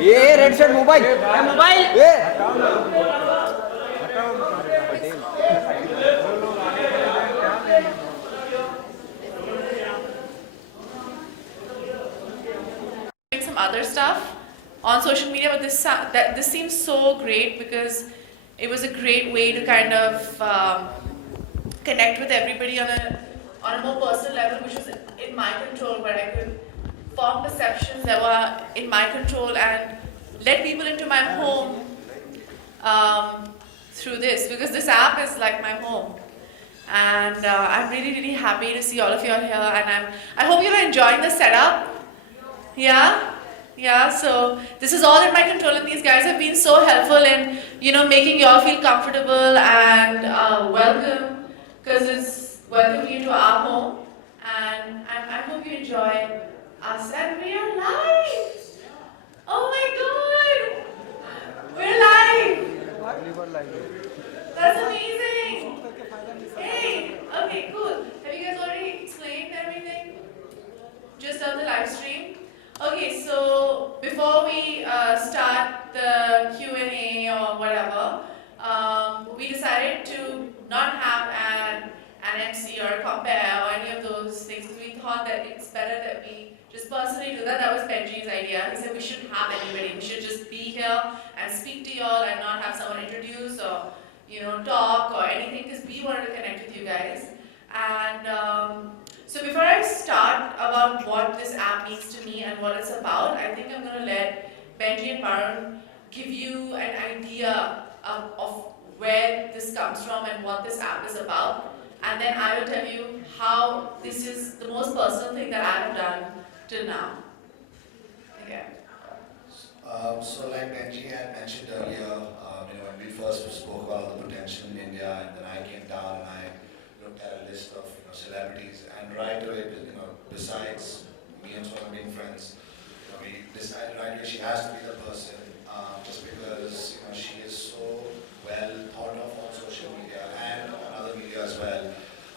ये red shirt mobile some other stuff on social media, but this seems so great because it was a great way to kind of connect with everybody on a more personal level, which was in my control, where I could form perceptions that were in my control and let people into my home through this, because this app is like my home. And I'm really, really happy to see all of you all here, and I hope you're enjoying the setup. Yeah? Yeah, so this is all in my control, and these guys have been so helpful in, making you all feel comfortable and welcome, because it's welcoming you to our home, and I hope you enjoy us, and we are live! Oh my god! We're live! That's amazing! Hey! Okay, cool. Have you guys already explained everything? Just on the live stream? Okay, so before we start the Q&A or whatever, we decided to not have an MC or a compare or any of those things, because we thought that it's better that we just personally do that. That was Benji's idea. He said we shouldn't have anybody. We should just be here and speak to y'all and not have someone introduce or talk or anything, because we wanted to connect with you guys. And so before I start about what this app means to me and what it's about, I think I'm going to let Benji and Varun give you an idea of where this comes from and what this app is about. And then I will tell you how this is the most personal thing that I have done till now. Okay. So like Benji had mentioned earlier, when we first spoke about the potential in India, and then I came down and I looked at a list of celebrities, and right away, besides me and Sonam being friends, we decided right away she has to be the person, just because she is so well thought of on social media and on other media as well.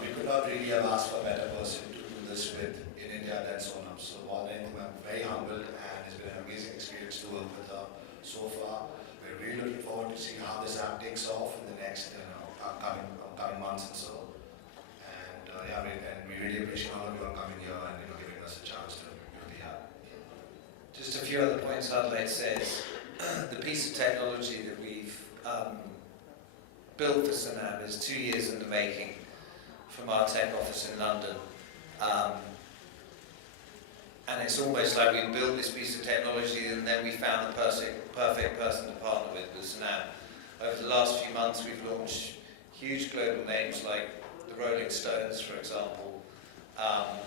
We could not really have asked for a better person to do this with in India than Sonam. So more than anything, I'm very humbled, and it's been an amazing experience to work with her so far. We're really looking forward to seeing how this app takes off in the next upcoming months and so. And we really appreciate all of you all coming here and giving us a chance to do the app. Just a few other points I'd like to say is the piece of technology that we've built for Sonam is 2 years in the making from our tech office in London. And it's almost like we built this piece of technology and then we found the perfect person to partner with Sonam. Over the last few months we've launched huge global names like the Rolling Stones, for example.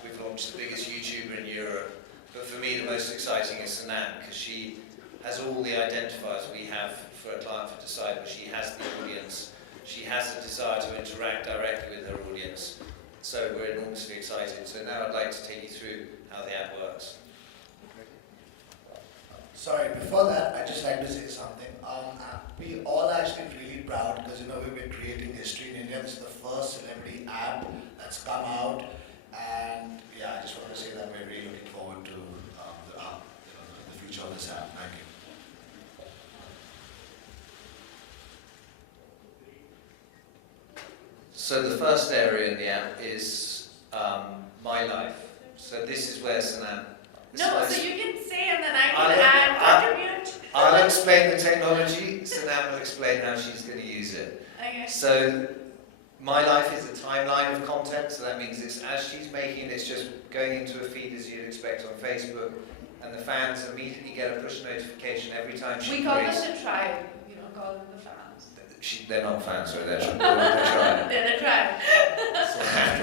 We've launched the biggest YouTuber in Europe. But for me, the most exciting is Sonam, because she has all the identifiers we have for a client for Decide, but she has the audience. She has the desire to interact directly with her audience. So we're enormously excited. So now I'd like to take you through how the app works. Sorry, before that, I'd just like to say something. We all actually really proud because we've been creating history in India. This is the first celebrity app that's come out, and yeah, I just want to say that we're really looking forward to the future of this app. Thank you. So the first area in the app is My Life. So this is where Sonam. No, so you can say and then I can add, contribute. I'll explain the technology, Sonam will explain how she's going to use it. Okay. So My Life is a timeline of content, so that means it's as she's making it, it's just going into a feed as you'd expect on Facebook, and the fans immediately get a push notification every time she We call them creates. the tribe, call them the fans. They're not fans, sorry, they're tribe. They're the tribe.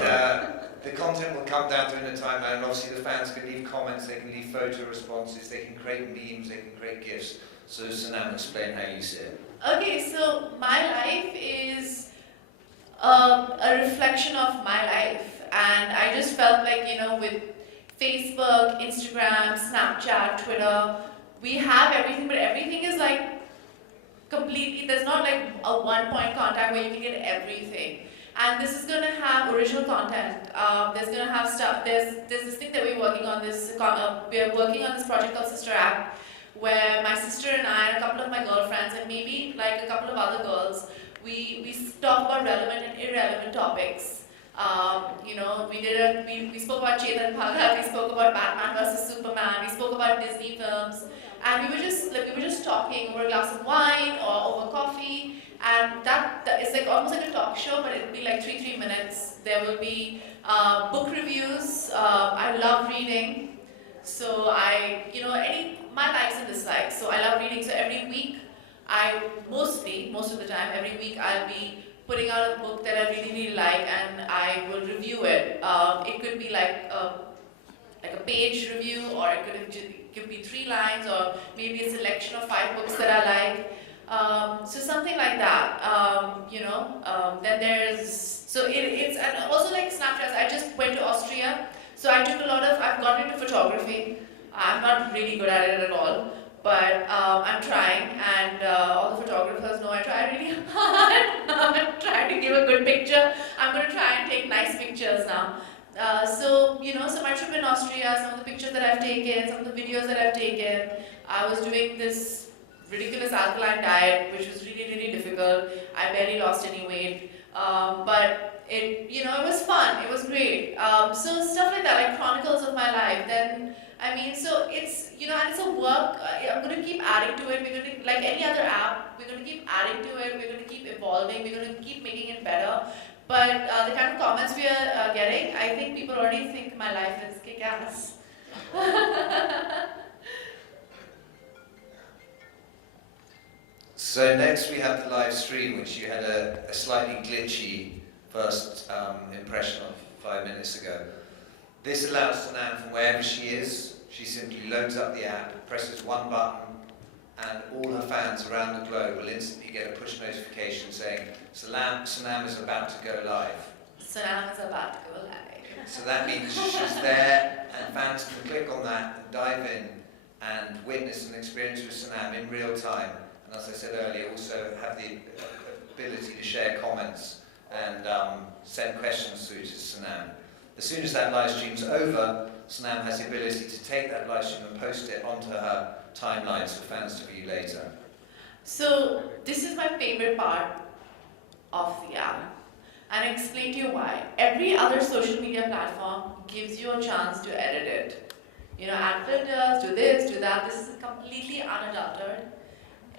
And the content will come down during the timeline, and obviously the fans can leave comments, they can leave photo responses, they can create memes, they can create GIFs. So Sonam, explain how you see it. Okay, so my life is a reflection of my life, and I just felt like, with Facebook, Instagram, Snapchat, Twitter, we have everything, but everything is like completely, there's not like a one-point contact where you can get everything. And this is going to have original content. There's going to have stuff. There's this thing that we're working on. We are working on this project called Sister Act, where my sister and I and a couple of my girlfriends and maybe like a couple of other girls, we talk about relevant and irrelevant topics. We spoke about Chetan Bhagat, we spoke about Batman versus Superman, we spoke about Disney films, and we were just talking over a glass of wine or over coffee, and that is like almost like a talk show, but it'll be like 3 minutes. There will be book reviews. I love reading, so my likes and dislikes. So I love reading. So every week, most of the time, every week I'll be putting out a book that I really really like, and I will review it. It could be like a page review, or it could be 3 lines, or maybe a selection of 5 books that I like. So something like that. Then it's and also like Snapchats. I just went to Austria, so I've gotten into photography. I'm not really good at it at all, but I'm trying, and all the photographers know I try really hard. I'm trying to give a good picture. I'm going to try and take nice pictures now. So my trip in Austria, some of the pictures that I've taken, some of the videos that I've taken, I was doing this ridiculous alkaline diet, which was really, really difficult. I barely lost any weight, but it was fun. It was great. So stuff like that, like chronicles of my life. Then so and it's a work. I'm going to keep adding to it. We're going to, like any other app, we're going to keep adding to it. We're going to keep evolving. We're going to keep making it better. But the kind of comments we are getting, I think people already think my life is kick-ass. So next we have the live stream, which you had a slightly glitchy first impression of 5 minutes ago. This allows Sonam, from wherever she is, she simply loads up the app, presses one button, and all her fans around the globe will instantly get a push notification saying, Sonam is about to go live. Sonam is about to go live. So that means she's there, and fans can click on that and dive in and witness an experience with Sonam in real time. And as I said earlier, also have the ability to share comments and send questions through to Sonam. As soon as that live stream's over, Sonam has the ability to take that live stream and post it onto her timelines for fans to view later. So this is my favorite part of the app, and I'll explain to you why. Every other social media platform gives you a chance to edit it. Add filters, do this, do that. This is completely unadulterated.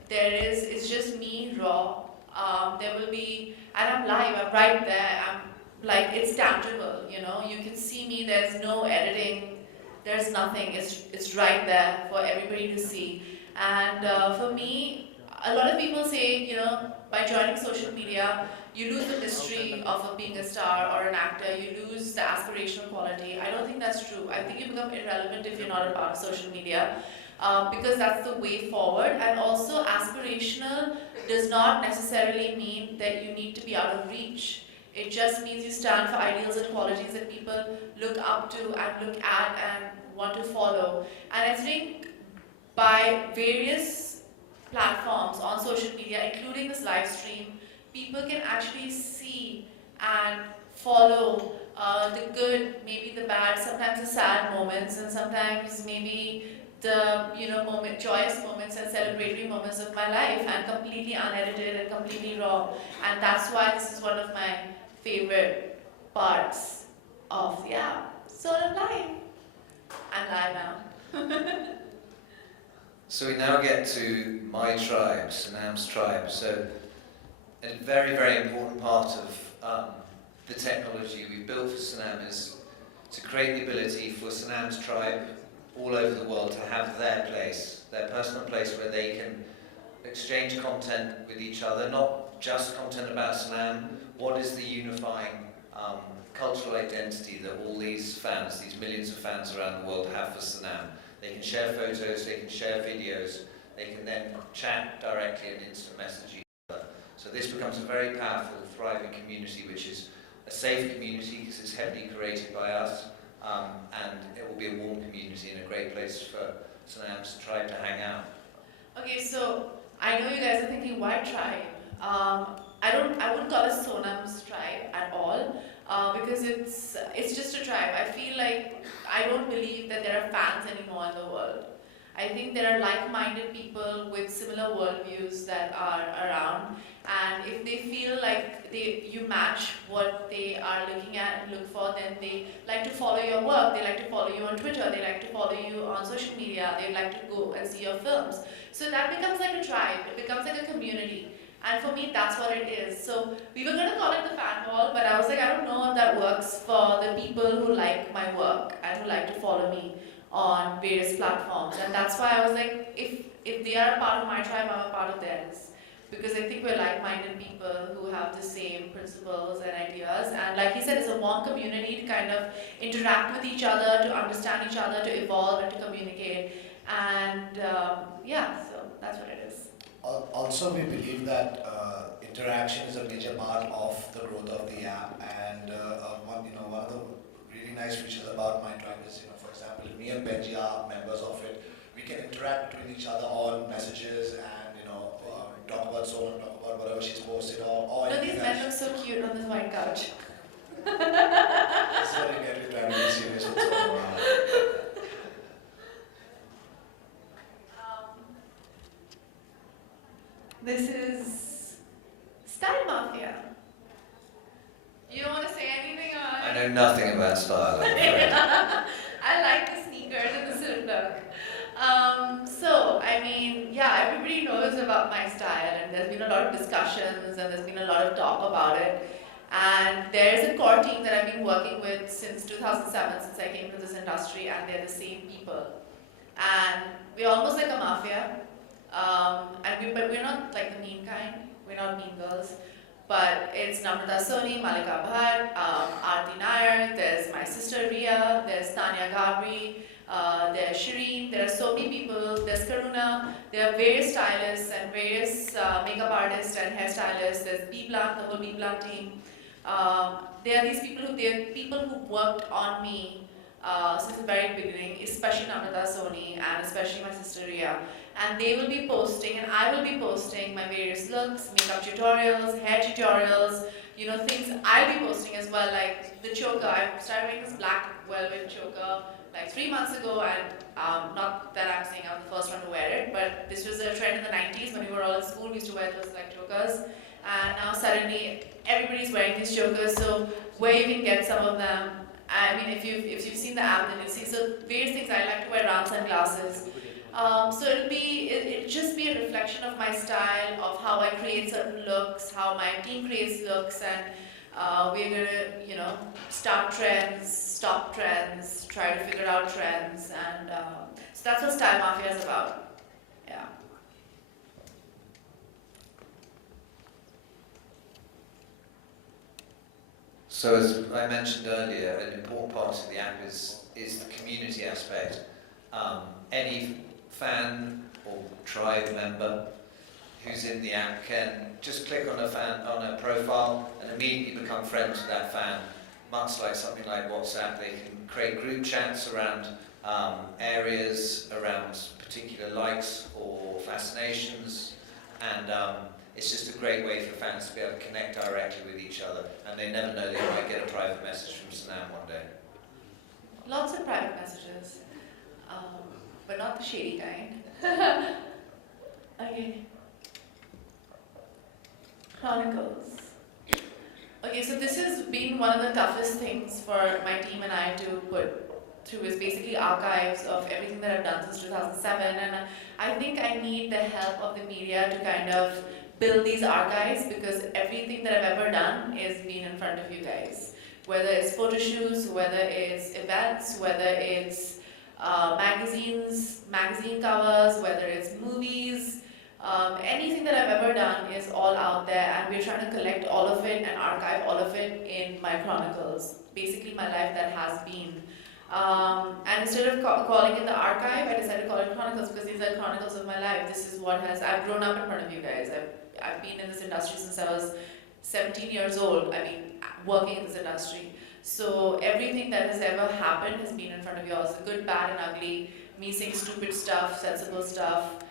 It's just me, raw. There will be, and I'm live, I'm right there. It's tangible, you can see me, there's no editing, there's nothing, it's right there for everybody to see. And for me, a lot of people say, by joining social media, you lose the mystery of being a star or an actor, you lose the aspirational quality. I don't think that's true. I think you become irrelevant if you're not a part of social media, because that's the way forward. And also, aspirational does not necessarily mean that you need to be out of reach. It just means you stand for ideals and qualities that people look up to and look at and want to follow. And I think by various platforms on social media, including this live stream, people can actually see and follow the good, maybe the bad, sometimes the sad moments, and sometimes maybe the joyous moments and celebratory moments of my life, and completely unedited and completely raw. And that's why this is one of my favorite parts of the app. So I'm live. I'm live now. So we now get to my tribe, Sonam's tribe. So a very, very important part of the technology we've built for Sonam is to create the ability for Sonam's tribe all over the world to have their place, their personal place where they can exchange content with each other, not just content about Sonam. What is the unifying cultural identity that all these fans, these millions of fans around the world have for Sonam? They can share photos, they can share videos, they can then chat directly and instant message each other. So this becomes a very powerful, thriving community, which is a safe community because it's heavily curated by us, and it will be a warm community and a great place for Sonam's tribe to hang out. Okay, so I know you guys are thinking, why tribe? I wouldn't call it Sonam's tribe at all, because it's just a tribe. I feel like I don't believe that there are fans anymore in the world. I think there are like-minded people with similar worldviews that are around, and if they feel like you match what they are looking at and look for, then they like to follow your work, they like to follow you on Twitter, they like to follow you on social media, they like to go and see your films. So that becomes like a tribe, it becomes like a community. And for me, that's what it is. So we were going to call it the fan wall, but I was like, I don't know if that works for the people who like my work and who like to follow me on various platforms. And that's why I was like, if they are a part of my tribe, I'm a part of theirs. Because I think we're like-minded people who have the same principles and ideas. And like he said, it's a warm community to kind of interact with each other, to understand each other, to evolve and to communicate. And yeah, so that's what it is. Also, we believe that interaction is a major part of the growth of the app, and one of the really nice features about my tribe is, for example, if me and Benji are members of it, we can interact between each other on messages and talk about Sonam, talk about whatever she's posted or No, these men look so cute on this white couch. This is what you get with trying to be serious with Sonam. This is Style Mafia. You don't want to say anything on I know nothing about style. I'm afraid. I like the sneakers and the cylinder. So, I mean, yeah, everybody knows about my style, and there's been a lot of discussions and there's been a lot of talk about it. And there's a core team that I've been working with since 2007, since I came to this industry, and they're the same people. And we're almost like a mafia. But we're not like the mean kind. We're not mean girls. But it's Namrata Soni, Malika Bhatt, Aarti Nair, there's my sister Ria, there's Tanya Gabri, there's Shireen, there are so many people, there's Karuna, there are various stylists and various makeup artists and hairstylists, there's B-Blanc, the whole B-Blanc team. There are these people who worked on me since the very beginning, especially Namrata Soni and especially my sister Ria. And they will be posting, and I will be posting my various looks, makeup tutorials, hair tutorials, things I'll be posting as well, like the choker. I started wearing this black velvet choker like 3 months ago, and not that I'm saying I'm the first one to wear it, but this was a trend in the 90s when we were all in school. We used to wear those like chokers, and now suddenly everybody's wearing these chokers. So where you can get some of them, I mean, if you've seen the app, then you'll see. So various things. I like to wear round sunglasses. So it'll just be a reflection of my style, of how I create certain looks, how my team creates looks, and we're gonna, start trends, stop trends, try to figure out trends, and so that's what Style Mafia is about. Yeah. So as I mentioned earlier, an important part of the app is the community aspect. Any fan or tribe member who's in the app can just click on a profile and immediately become friends with that fan. Much like something like WhatsApp, they can create group chats around areas, around particular likes or fascinations, and it's just a great way for fans to be able to connect directly with each other, and they never know they might get a private message from Sonam one day. Lots of private messages, but not the shady kind. Okay. Chronicles. Okay, so this has been one of the toughest things for my team and I to put through, is basically archives of everything that I've done since 2007, and I think I need the help of the media to kind of build these archives, because everything that I've ever done is been in front of you guys. Whether it's photo shoots, whether it's events, whether it's magazine covers, whether it's movies, anything that I've ever done is all out there, and we're trying to collect all of it and archive all of it in my chronicles. Basically my life that has been. And instead of calling it the archive, I decided to call it chronicles, because these are chronicles of my life. This is what I've grown up in front of you guys. I've been in this industry since I was 17 years old. I mean, working in this industry. So everything that has ever happened has been in front of you all. So good, bad, and ugly. Me saying stupid stuff, sensible stuff,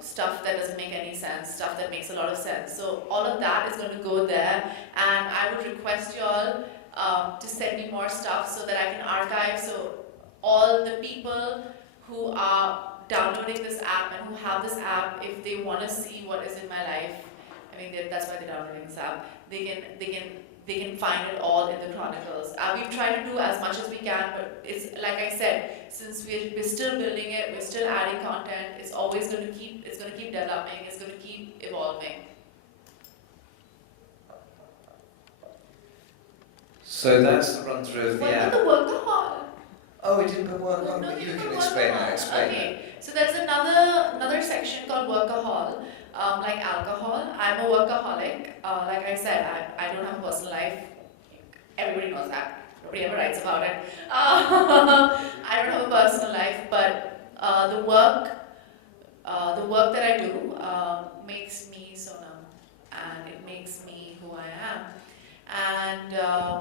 stuff that doesn't make any sense, stuff that makes a lot of sense. So all of that is going to go there, and I would request you all to send me more stuff so that I can archive. So all the people who are downloading this app and who have this app, if they want to see what is in my life, I mean that's why they're downloading this app. They can find it all in the chronicles. We've tried to do as much as we can, but it's like I said, since we're still building it, we're still adding content. It's always going to keep developing. It's going to keep evolving. So that's the run through of the What app. about the workahol? Oh, we didn't put work on, No, but you put can explain workahol. that. Explain Okay, so there's another section called workahol, like alcohol. I'm a workaholic. Like I said, I don't have a personal life. Everybody knows that. Nobody ever writes about it. I don't have a personal life, but the work that I do makes me Sonam, and it makes me who I am. And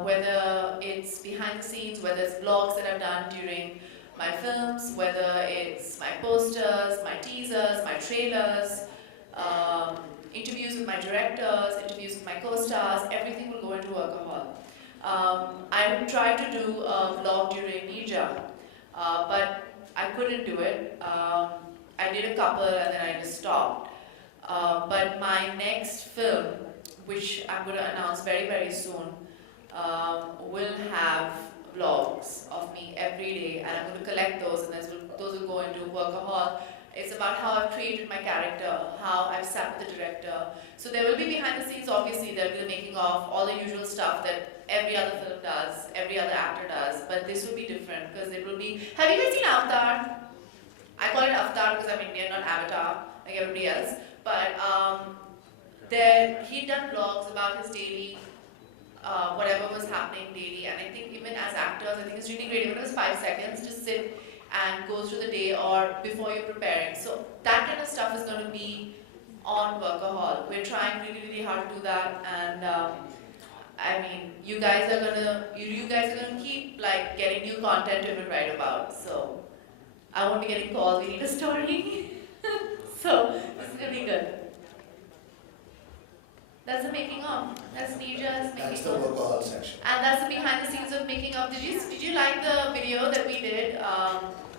whether it's behind the scenes, whether it's vlogs that I've done during my films, whether it's my posters, my teasers, my trailers, interviews with my directors, interviews with my co-stars, everything will go into workahol. I would try to do a vlog during Nija, but I couldn't do it. I did a couple and then I just stopped. But my next film, which I'm going to announce very, very soon, will have vlogs of me every day, and I'm going to collect those, and those will go into workahol. It's about how I've created my character, how I've sat with the director. So there will be behind the scenes, obviously, there will be the making of, all the usual stuff that every other film does, every other actor does, but this will be different because it will be. Have you guys seen Avatar? I call it Avatar because I'm Indian, not Avatar, like everybody else. But he'd done vlogs about his daily, whatever was happening daily, and I think even as actors, I think it's really great. Even if it was 5 seconds, just sit and go through the day or before you're preparing. So that kind of stuff is going to be on workahol. We're trying really, really hard to do that, and I mean, you guys are gonna keep like getting new content to write about. So I won't be getting calls. We need a story. So this is gonna be good. That's the making of. That's Nija's That's making the of. workahol section. And that's the behind the scenes of making of. Did you like the video that we did?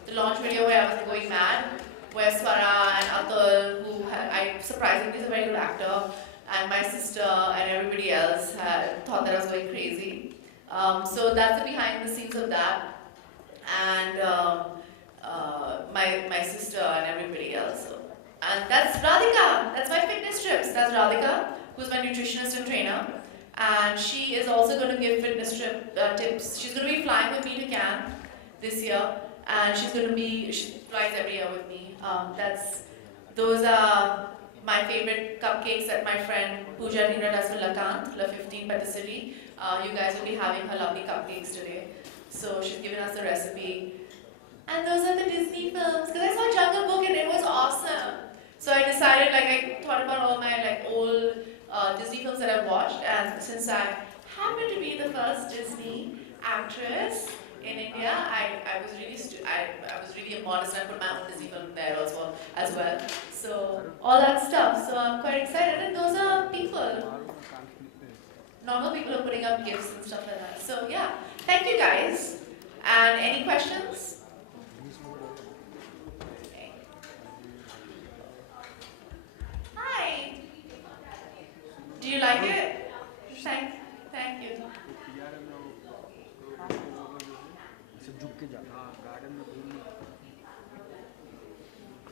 The launch video where I was going mad, where Swara and Atul, I surprisingly is a very good actor, and my sister and everybody else had thought that I was going crazy. So that's the behind the scenes of that, and my sister and everybody else. And that's Radhika. That's my fitness trips. That's Radhika, who's my nutritionist and trainer, and she is also going to give fitness tips. She's going to be flying with me to Cannes this year, and she flies every year with me. Those are my favorite cupcakes that my friend Pooja Dhinra does for Lakant, La 15 Patisserie. You guys will be having her lovely cupcakes today. So she's given us the recipe. And those are the Disney films. Because I saw Jungle Book and it was awesome. So I decided, I thought about all my old Disney films that I've watched. And since I happen to be the first Disney actress in India, I was really modest, and I put my own Disney film there also as well. So all that stuff. So I'm quite excited, and those are people. Normal people are putting up gifts and stuff like that. So yeah, thank you guys. And any questions? Okay. Hi. Do you like it? Thank you.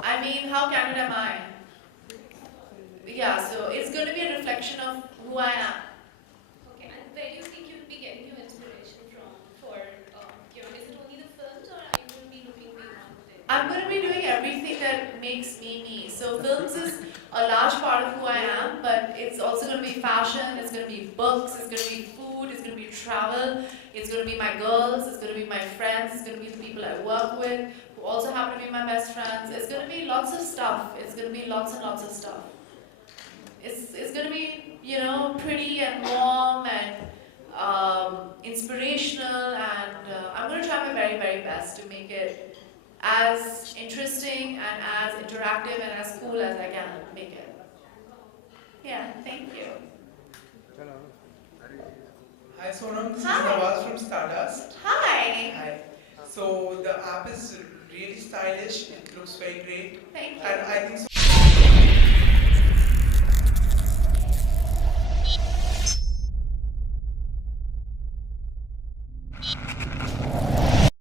I mean, how candid am I? Yeah, so it's going to be a reflection of who I am. Okay, and where do you think you'll be getting your inspiration from is it only the films, or are you going to be looking beyond it? I'm going to be doing everything that makes me me. So films is a large part of who I am, but it's also going to be fashion, it's going to be books, it's going to be food, it's going to be travel, it's going to be my girls, it's going to be my friends, it's going to be the people I work with, who also happen to be my best friends. It's going to be lots of stuff. It's going to be lots and lots of stuff. It's going to be, pretty and warm and inspirational, and I'm going to try my very, very best to make it as interesting and as interactive and as cool as I can make it. Yeah, thank you. Hi Sonam, this is Hi. Nawaz from Stardust. Hi. Hi. So the app is really stylish. It looks very great. Thank you. And I think so